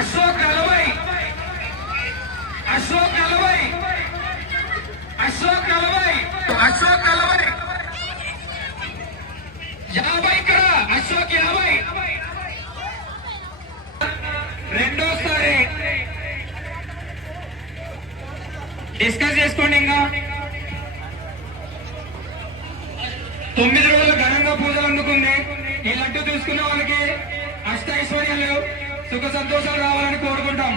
అశోక్ 40, అశోక్ 40, అశోక్ 40, అశోక్ 40, 50 ఇక్కడ అశోక్ 50. రెండోసారి డిస్కస్ చేసుకోండి. ఇంకా 9 రోజులు ఘనంగా పూజలు అందుకుంది. ఈ లడ్డు చూసుకున్న వాళ్ళకి అష్ట ఐశ్వర్యాలు సుఖ సంతోషాలు రావాలని కోరుకుంటాం.